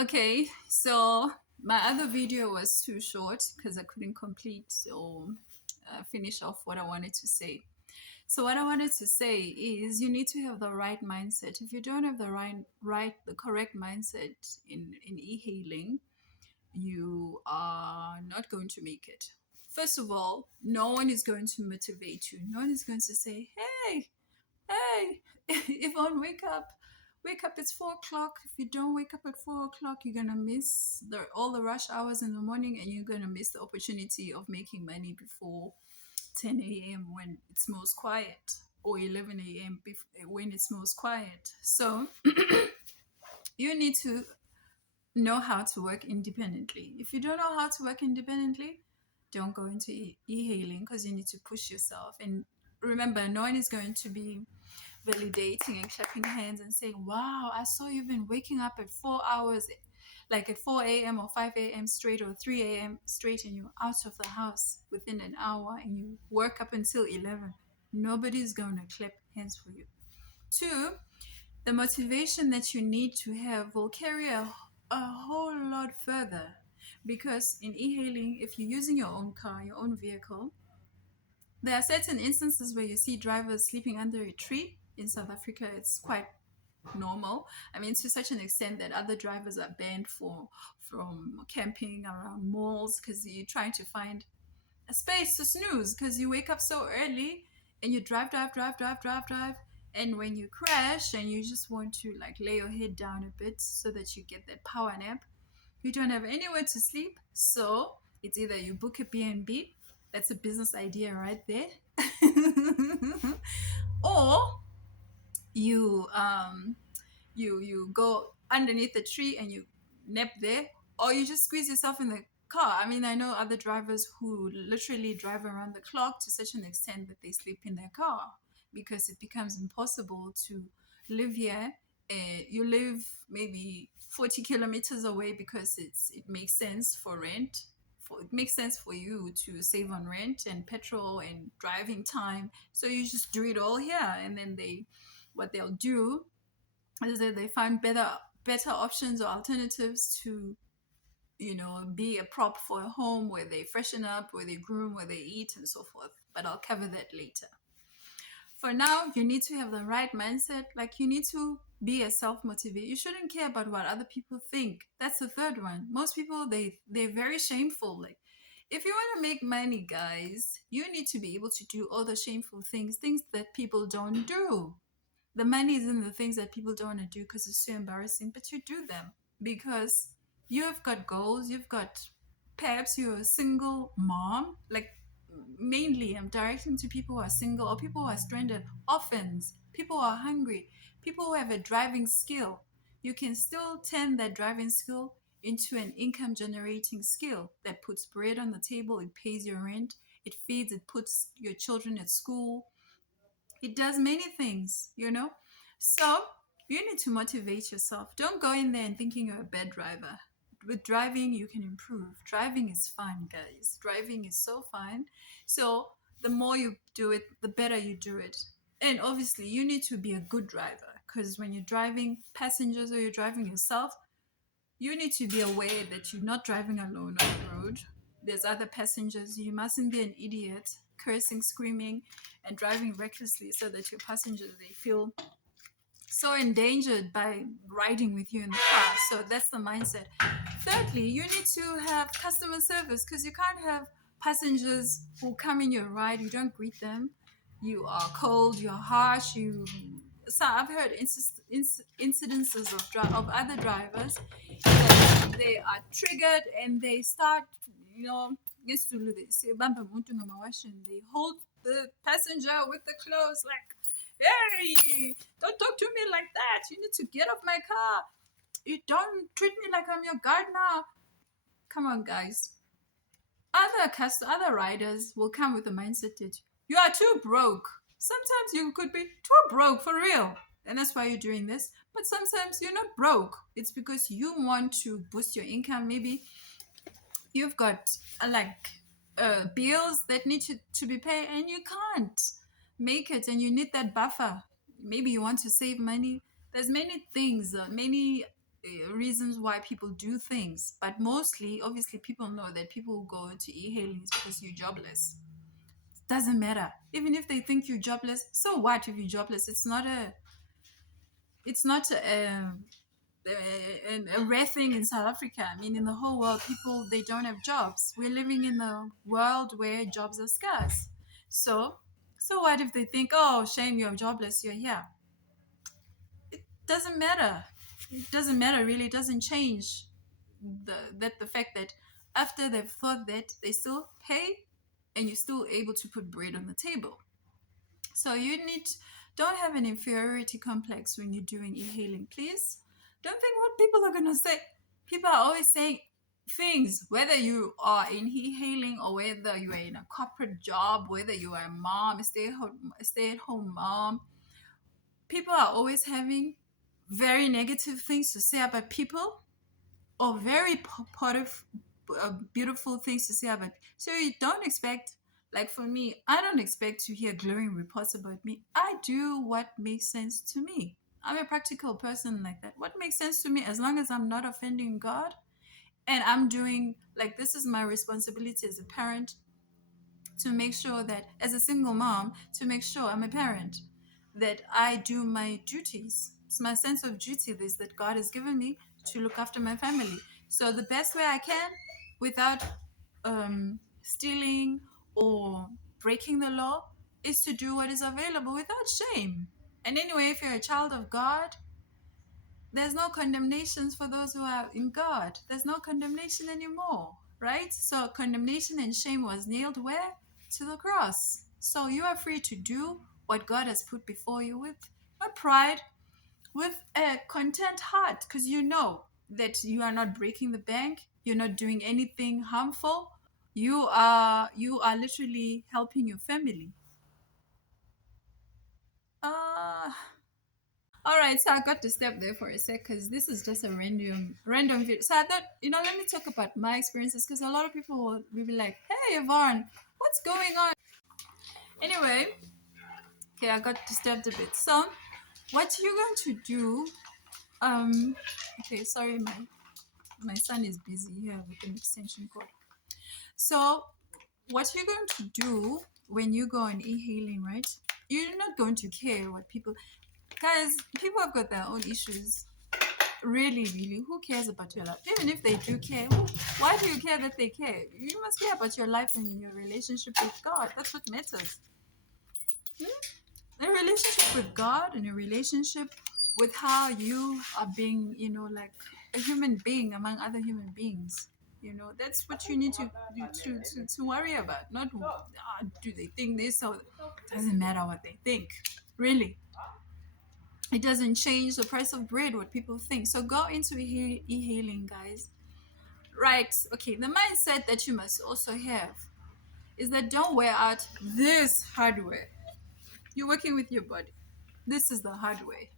Okay, so my other video was too short because I couldn't complete or finish off what I wanted to say. So what I wanted to say is you need to have the right mindset. If you don't have the the correct mindset in e-hailing, you are not going to make it. First of all, no one is going to motivate you. No one is going to say, hey, Yvonne, wake up. Wake up, it's 4 o'clock. If you don't wake up at 4 o'clock, you're gonna miss all the rush hours in the morning and you're gonna miss the opportunity of making money before 10 a.m. when it's most quiet, or 11 a.m. when it's most quiet. So you need to know how to work independently. If you don't know how to work independently, don't go into e-hailing because you need to push yourself. And remember, no one is going to be validating and clapping hands and saying, wow, I saw you've been waking up at 4 hours, like at 4 a.m. or 5 a.m. straight or 3 a.m. straight, and you're out of the house within an hour and you work up until 11. Nobody's going to clap hands for you. Two, the motivation that you need to have will carry a whole lot further, because in e-hailing, if you're using your own car, your own vehicle, there are certain instances where you see drivers sleeping under a tree. In South Africa, it's quite normal. I mean, to such an extent that other drivers are banned from camping around malls because you're trying to find a space to snooze because you wake up so early and you drive, and when you crash and you just want to like lay your head down a bit so that you get that power nap, you don't have anywhere to sleep. So it's either you book a B&B, that's a business idea right there, or you you go underneath the tree and you nap there, or you just squeeze yourself in the car. I mean, I know other drivers who literally drive around the clock to such an extent that they sleep in their car because it becomes impossible to live here. You live maybe 40 kilometers away because it makes sense for rent. It makes sense for you to save on rent and petrol and driving time. So you just do it all here, and then what they'll do is that they find better options or alternatives to be a prop for a home where they freshen up, where they groom, where they eat, and so forth. But I'll cover that later. For now, you need to have the right mindset. Like, you need to be a self-motivated. You shouldn't care about what other people think. That's the third one. Most people, they're very shameful. Like, if you want to make money, guys, you need to be able to do all the shameful things that people don't do. The money is in the things that people don't want to do because it's so embarrassing, but you do them because you've got goals. You've got, perhaps you're a single mom. Like, mainly I'm directing to people who are single or people who are stranded, orphans, people who are hungry, people who have a driving skill. You can still turn that driving skill into an income generating skill that puts bread on the table. It pays your rent, it feeds, it puts your children at school, it does many things. So you need to motivate yourself. Don't go in there and thinking you're a bad driver. With driving, you can improve. Driving is fun, guys. Driving is so fun. So the more you do it, the better you do it. And obviously, you need to be a good driver, because when you're driving passengers or you're driving yourself, you need to be aware that you're not driving alone on the road. There's other passengers. You mustn't be an idiot, cursing, screaming, and driving recklessly so that your passengers, they feel so endangered by riding with you in the car. So that's the mindset. Thirdly, you need to have customer service, because you can't have passengers who come in your ride, you don't greet them, you are cold, you're harsh. So I've heard incidences of other drivers that they are triggered and they start, ngesizulu they say bamba umuntu ngamawashini. They hold the passenger with the clothes like, hey, don't talk to me like that. You need to get off my car. You don't treat me like I'm your gardener. Come on, guys. Other riders will come with the mindset that you are too broke. Sometimes you could be too broke for real, and that's why you're doing this. But sometimes you're not broke. It's because you want to boost your income. Maybe you've got bills that need to be paid, and you can't make it, and you need that buffer. Maybe you want to save money. There's many things, many reasons why people do things, but mostly, obviously, people know that people who go to e-hailing is because you're jobless. Doesn't matter. Even if they think you're jobless, so what if you're jobless? It's not a rare thing in South Africa. I mean, in the whole world, people, they don't have jobs. We're living in a world where jobs are scarce. So, so what if they think, oh, shame, you're jobless, you're here? Doesn't matter. It doesn't matter really. It doesn't change the fact that after they've thought that, they still pay, and you're still able to put bread on the table. So don't have an inferiority complex when you're doing e-hailing, please. Don't think what people are gonna say. People are always saying things, whether you are in e-hailing or whether you are in a corporate job, whether you are a mom, a stay-at-home mom. People are always having very negative things to say about people, or very beautiful things to say about. So you don't expect, like for me, I don't expect to hear glowing reports about me. I do what makes sense to me. I'm a practical person like that. What makes sense to me, as long as I'm not offending God, and I'm doing, like, this is my responsibility as a parent, to make sure that, as a single mom, to make sure I'm a parent, that I do my duties. It's my sense of duty this that God has given me to look after my family. So the best way I can, without stealing or breaking the law, is to do what is available without shame. And anyway, if you're a child of God, there's no condemnations for those who are in God. There's no condemnation anymore, right? So condemnation and shame was nailed where? To the cross. So you are free to do what God has put before you with a pride, with a content heart, because you know that you are not breaking the bank, you're not doing anything harmful. You are literally helping your family. Uh All right, so I got to step there for a sec because this is just a random video. So I thought, let me talk about my experiences, because a lot of people will be like, "Hey, Yvonne, what's going on?" Anyway, okay, I got disturbed a bit. So, what you're going to do? Okay, sorry, my son is busy here with an extension cord. So, what you're going to do when you go on e-hailing, right? You're not going to care what people, guys. People have got their own issues. Really, who cares about your life? Even if they do care, why do you care that they care? You must care about your life and your relationship with God. That's what matters. A relationship with God, and a relationship with how you are being, like a human being among other human beings. That's what you need to worry about. Not do they think this, or it doesn't matter what they think. Really, it doesn't change the price of bread what people think. So go into e-hailing, guys. Right, okay, the mindset that you must also have is that don't wear out this hardware. You're working with your body. This is the hard way,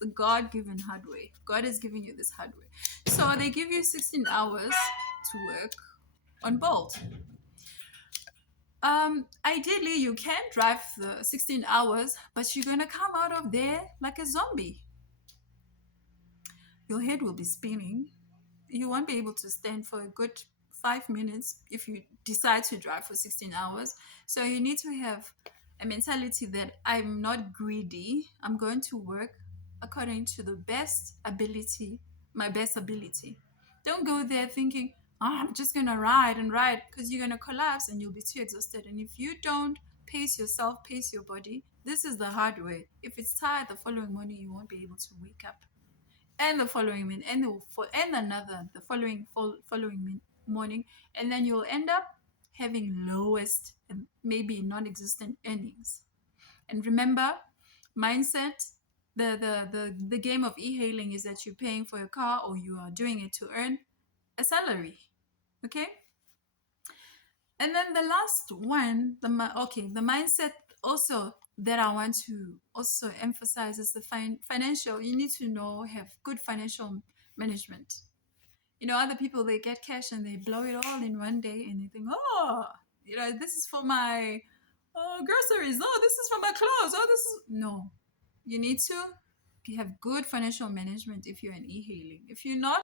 the God-given hard way. God is giving you this hard way. So they give you 16 hours to work on Bolt. Ideally, you can drive the 16 hours, but you're going to come out of there like a zombie. Your head will be spinning. You won't be able to stand for a good 5 minutes if you decide to drive for 16 hours. So you need to have a mentality that I'm not greedy. I'm going to work according to the best ability, my best ability. Don't go there thinking, I'm just going to ride and ride, because you're going to collapse and you'll be too exhausted. And if you don't pace yourself, pace your body, this is the hard way. If it's tired the following morning, you won't be able to wake up, and the following minute, and another the following morning, and then you'll end up having lowest and maybe non-existent earnings. And remember, mindset, the game of e-hailing is that you're paying for your car, or you are doing it to earn a salary. Okay. And then the last one, the mindset also that I want to also emphasize is the financial. You need to have good financial management. Other people, they get cash and they blow it all in one day, and they think, oh, this is for my groceries. Oh, this is for my clothes. Oh, this is no. You need to have good financial management if you're in e-hailing. If you're not,